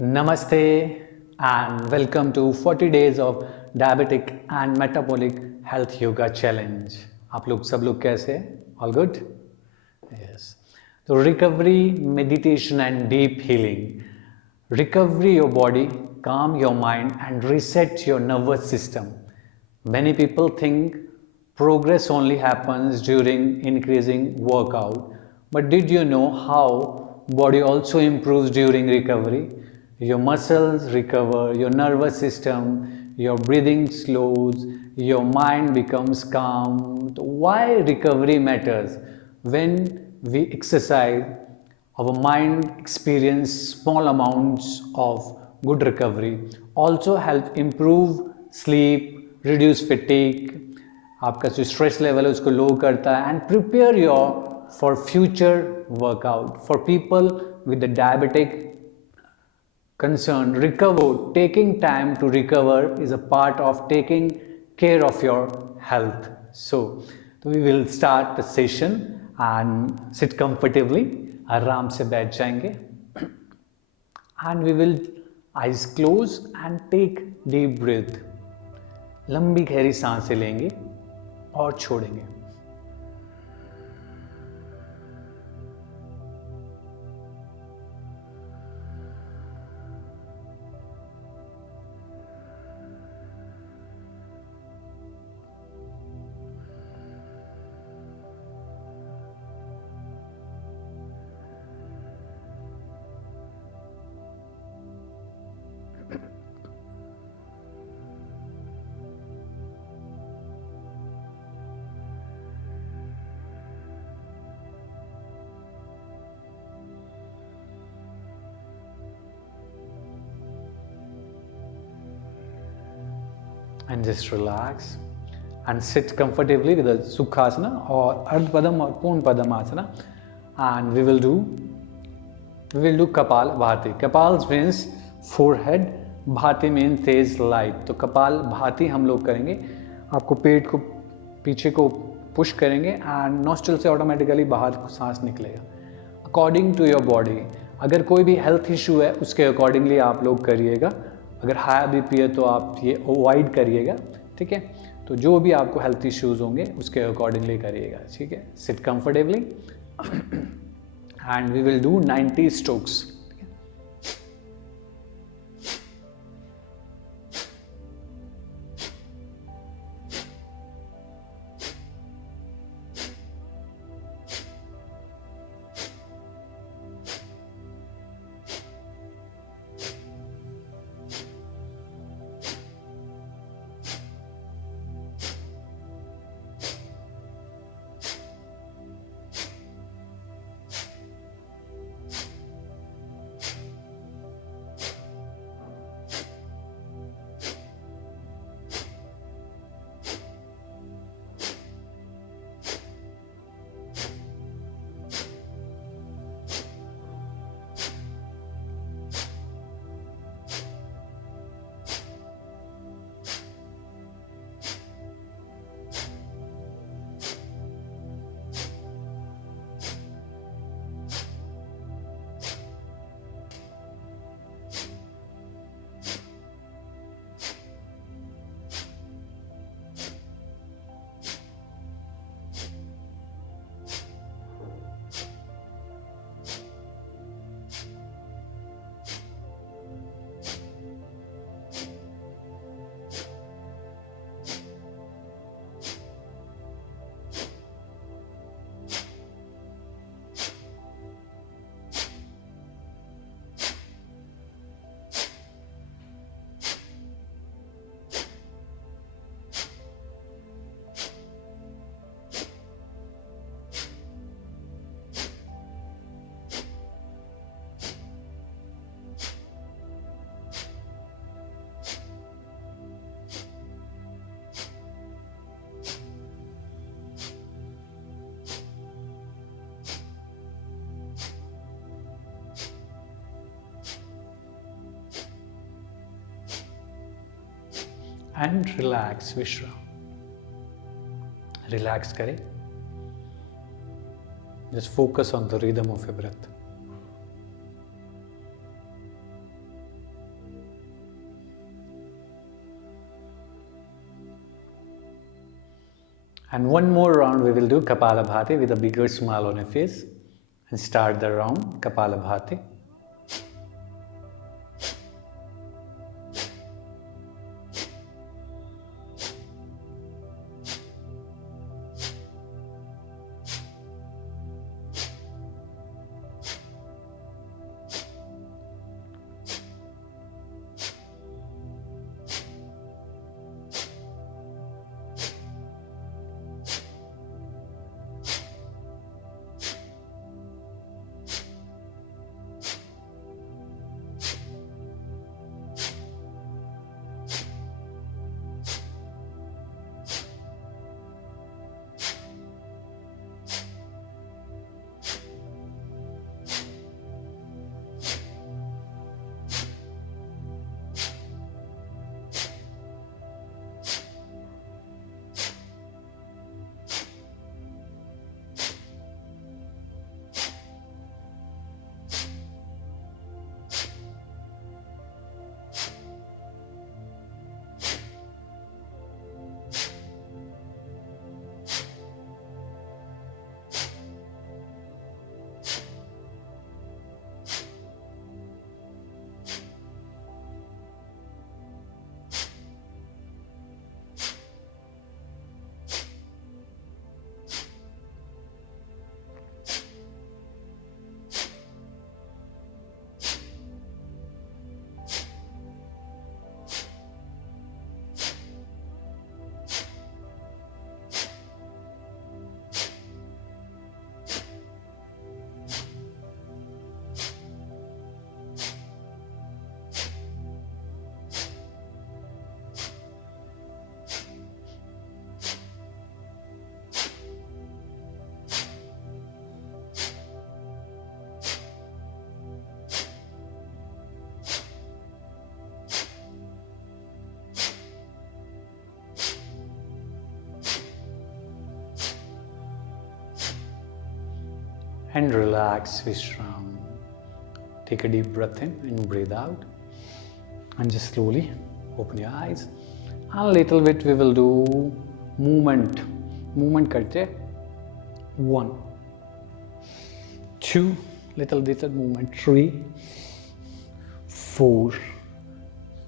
Namaste and welcome to 40 days of diabetic and metabolic health yoga challenge. आप लोग सब लोग कैसे हैं? All good? Yes. So recovery, meditation and deep healing. Recovery your body, calm your mind and reset your nervous system. Many people think progress only happens during increasing workout, but did you know how body also improves during recovery? Your muscles recover, your nervous system, your breathing slows, your mind becomes calm. So why recovery matters? When we exercise, our mind experience small amounts of good recovery. Also help improve sleep, reduce fatigue, आपका जो stress level है उसको लो करता है and prepare your for future workout for people with the diabetic concern recover taking time to recover is a part of taking care of your health. So we will start the session and sit comfortably, आराम से बैठ जाएंगे and we will eyes close and take deep breath. लंबी गहरी सांसें लेंगे और छोड़ेंगे. And just relax and sit comfortably with a Sukhasana or Ardha or Purna Padmasana, and we will do Kapal Bhati. Kapal means forehead, Bhati means तेज लाइट. तो कपाल भाती हम लोग करेंगे. आपको पेट को पीछे को पुश करेंगे एंड नॉस्ट्रल से ऑटोमेटिकली बाहर सांस निकलेगा अकॉर्डिंग टू योर बॉडी. अगर कोई भी हेल्थ इशू है उसके अकॉर्डिंगली आप लोग करिएगा. अगर हाई बीपी है तो आप ये अवॉइड करिएगा. ठीक है, तो जो भी आपको हेल्थ इश्यूज होंगे उसके अकॉर्डिंगली करिएगा. ठीक है, sit comfortably and we will do 90 strokes. And relax. विश्राम, रिलैक्स करें. Just focus on the rhythm of your breath. And one more round we will do Kapalabhati with a bigger smile on your face. And start the round Kapalabhati. And relax, Vishram. Take a deep breath in and breathe out. And just slowly open your eyes. And a little bit we will do movement. Movement karte. 1, 2, little movement. 3, 4,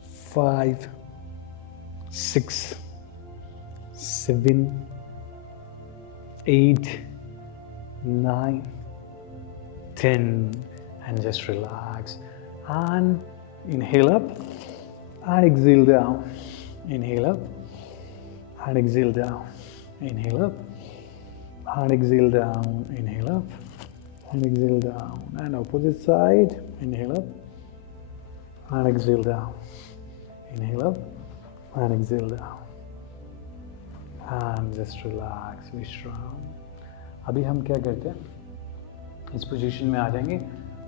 5, 6, 7, 8, 9, 10, and just relax and inhale up and exhale down. Inhale up and exhale down. Inhale up and exhale down. Inhale up and exhale down. And opposite side, inhale up and exhale down. Inhale up and exhale down. And just relax, विश्राम. अभी हम क्या करते हैं, इस पोजीशन में आ जाएंगे,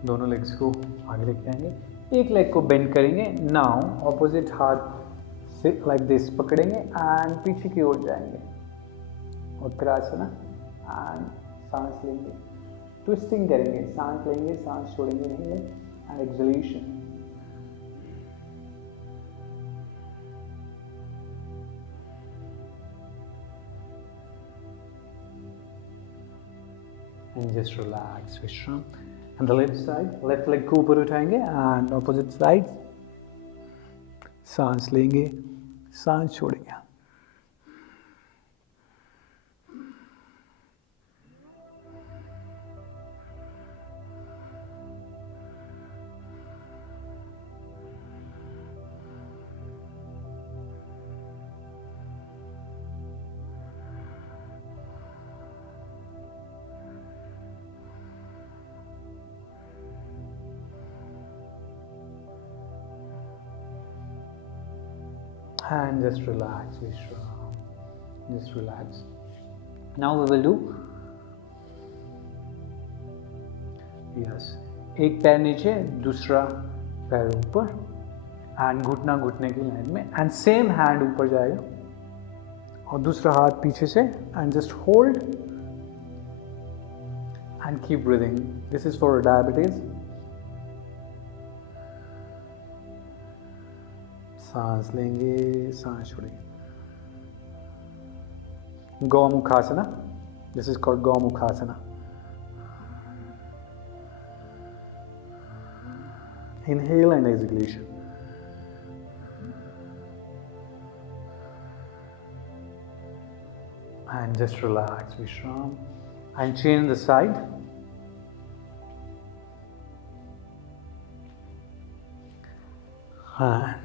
दोनों लेग्स को आगे लेके आएंगे, एक लेग को बेंड करेंगे. नाउ ऑपोजिट हाथ से लाइक दिस पकड़ेंगे एंड पीछे की ओर जाएंगे. वक्रासना. एंड सांस लेंगे, ट्विस्टिंग करेंगे, सांस लेंगे, सांस छोड़ेंगे नहीं है. And exhalation. And just relax, Vishram. And the left side, left leg को ऊपर उठाएंगे and opposite side. सांस लेंगे, सांस छोड़ेंगे. And just relax, Vishram. Just relax. Now we will do, yes, एक पैर नीचे, दूसरा पैर ऊपर, एंड घुटना घुटने की लाइन में, एंड सेम हैंड ऊपर जाएगा और दूसरा हाथ पीछे से, and just hold and keep breathing. This is for diabetes. सांस लेंगे, सांस छोड़ेंगे. Gomukhasana. This is called Gomukhasana. Inhale and exhalation. And just relax, Vishram. And change the side. And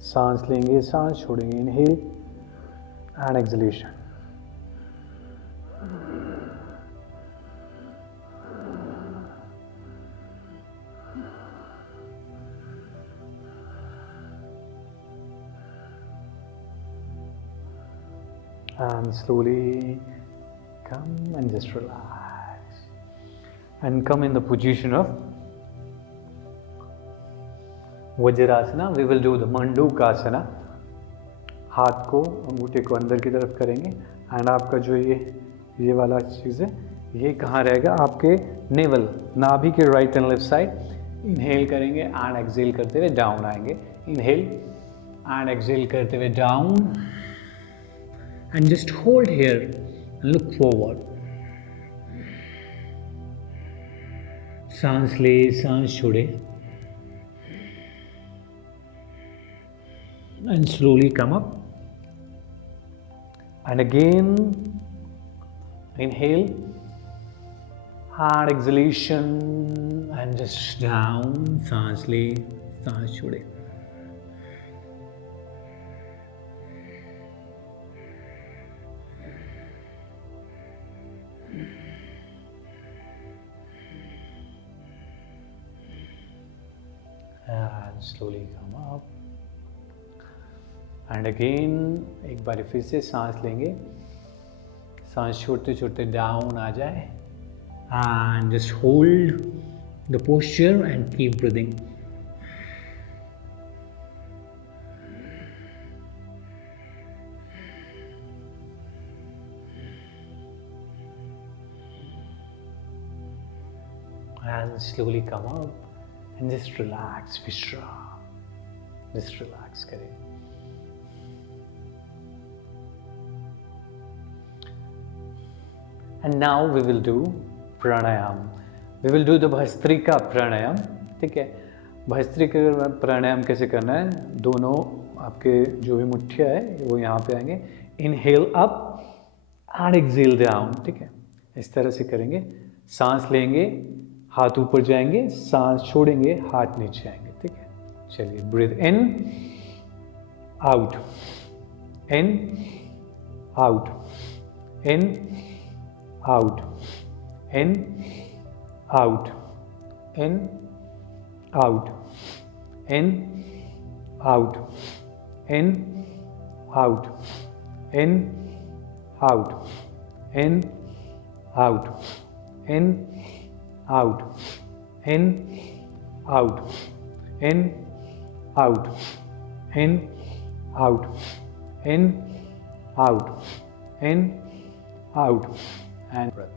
सांस लेंगे, सांस छोड़ेंगे. Inhale and exhalation. And slowly come and just relax. And come in the position of Vajrasana. We will do the Mandukasana. हाथ को, अंगूठे को अंदर की तरफ करेंगे. एंड आपका जो ये वाला चीज़ है, ये कहाँ रहेगा? आपके नेवल, नाभि के right and left side. Inhale करेंगे एंड एक्सहेल करते हुए डाउन आएंगे. इनहेल एंड एक्सहेल करते हुए down. And just hold here and look forward. सांस ले, सांस छोड़े. And slowly come up. And again, inhale and exhalation and just down. सांस ले, सांस छोड़े. And slowly come up. And again, एक बार फिर से सांस लेंगे. सांस छोड़ते छोड़ते डाउन आ जाए. And just hold the posture and keep breathing. And slowly come up. And just relax, Vishram. Just relax, करें. And now we will do pranayam. We will do the Bhastrika pranayam. ठीक है. भस्त्रिका प्राणायाम कैसे करना है? दोनों आपके जो भी मुठ्ठियाँ है वो यहाँ पे आएंगे. Inhale up and exhale down. ठीक है, इस तरह से करेंगे. सांस लेंगे, हाथ ऊपर जाएंगे. सांस छोड़ेंगे, हाथ नीचे आएंगे. ठीक है, चलिए. Breathe in, out, in, out, in, out, in, out, in, out, in, out, in, out, in, out, in, out, in, out, in, out, in, out, in, out, in, out, in, out, and breath.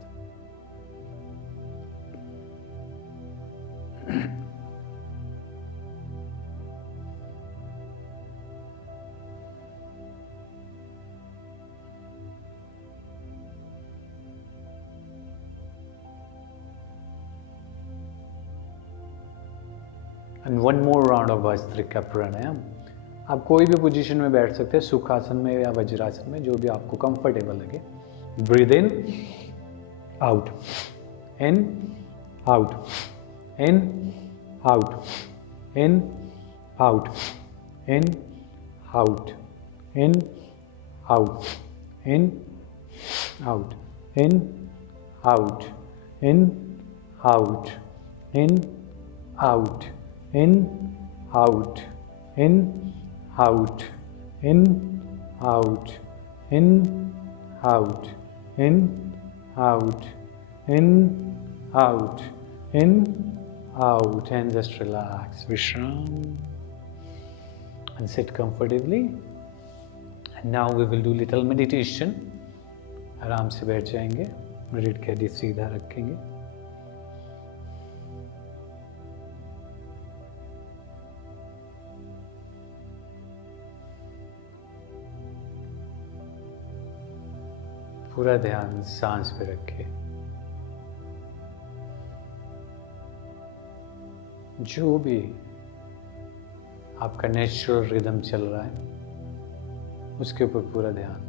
And one more round of Bhastrika pranayam. आप कोई भी पोजीशन में बैठ सकते हैं, सुखासन में या वज्रासन में, जो भी आपको कंफर्टेबल लगे. Breathe in, out, in, out, in, out, in, out, in, out, in, out, in, out, in, out, in, out, in, out, in, out, in, out, in, out, in, out, in, out, in, out, in, out, and just relax, Vishram, and sit comfortably. And now we will do little meditation. आराम से बैठ जाएंगे, रीढ़ की हड्डी सीधा रखेंगे. पूरा ध्यान सांस पे रखें। जो भी आपका नेचुरल रिदम चल रहा है उसके ऊपर पूरा ध्यान दें।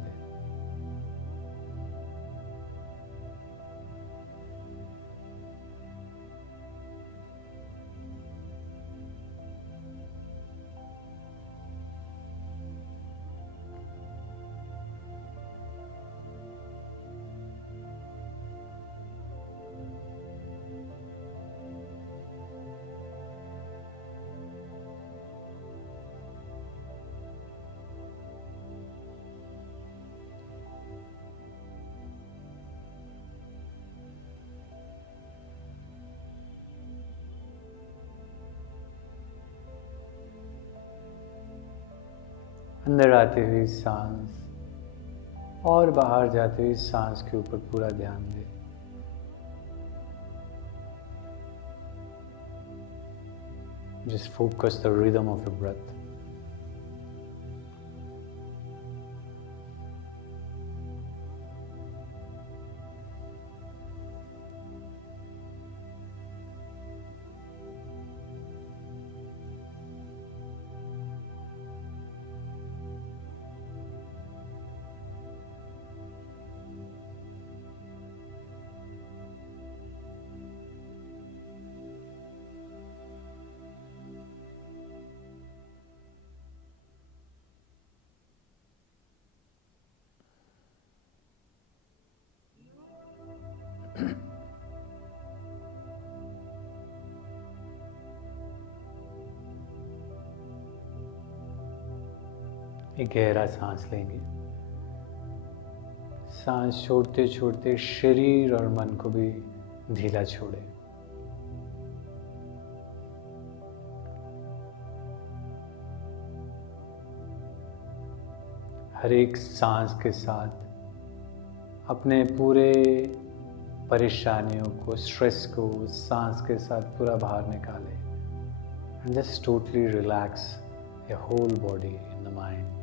अंदर आती हुई सांस और बाहर जाती हुई सांस के ऊपर पूरा ध्यान दें। Just focus the rhythm of your breath. एक गहरा सांस लेंगे। सांस छोड़ते छोड़ते शरीर और मन को भी ढीला छोड़ें। हर एक सांस के साथ अपने पूरे परेशानियों को, स्ट्रेस को सांस के साथ पूरा बाहर निकालें। And just totally relax your whole body in the mind.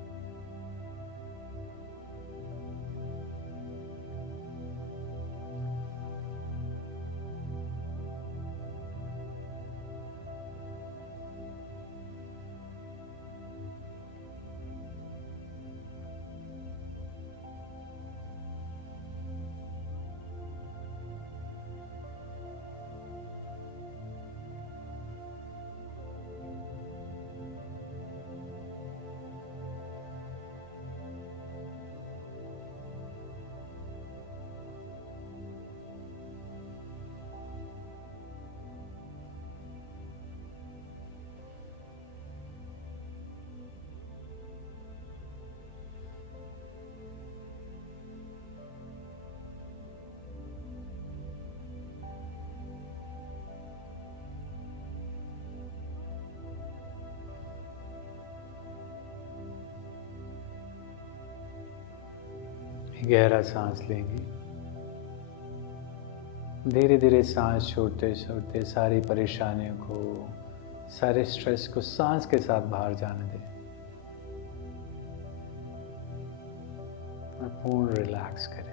गहरा सांस लेंगे। धीरे धीरे सांस छोड़ते छोड़ते सारी परेशानियों को, सारे स्ट्रेस को सांस के साथ बाहर जाने दें और पूर्ण रिलैक्स करें।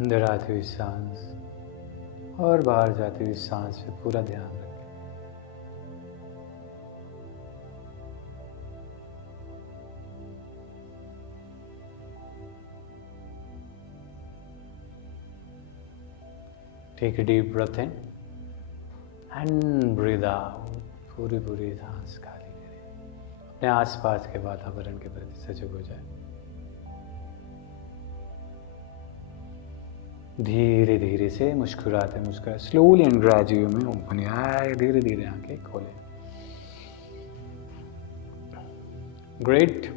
अंदर आती हुई सांस और बाहर जाती हुई सांस पे पूरा ध्यान रखें। Take a deep breath in and breathe out. पूरी पूरी सांस खाली करें। अपने आसपास के वातावरण के प्रति सजग हो जाए। धीरे धीरे से मुस्कुराते मुस्कुराते स्लोली एंड ग्रेजुअली में ओपन आए, धीरे धीरे आंखें खोले। Great,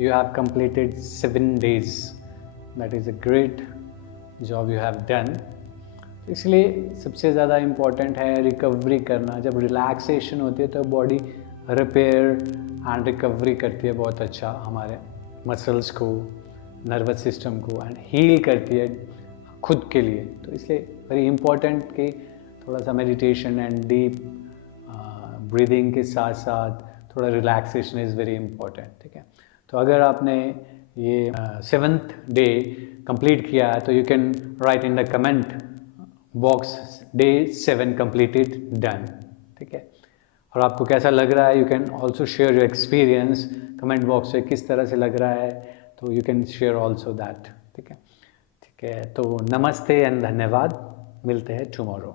you have completed 7 days. That is a great job you have done. इसलिए सबसे ज़्यादा इम्पॉर्टेंट है रिकवरी करना। जब रिलैक्सेशन होती है तो बॉडी रिपेयर एंड रिकवरी करती है बहुत अच्छा, हमारे मसल्स को, नर्वस सिस्टम को, एंड हील करती है खुद के लिए। तो इसलिए वेरी इम्पॉर्टेंट कि थोड़ा सा मेडिटेशन एंड डीप ब्रीदिंग के साथ साथ थोड़ा रिलैक्सेशन इज़ वेरी इम्पॉर्टेंट। ठीक है, तो अगर आपने ये 7th डे कंप्लीट किया है तो you can write in the comment box day 7 completed done. ठीक है, और आपको कैसा लग रहा है, you can also share your experience comment box में, किस तरह से लग रहा है, तो you can share also that. ठीक है, तो नमस्ते एंड धन्यवाद, मिलते हैं टुमारो।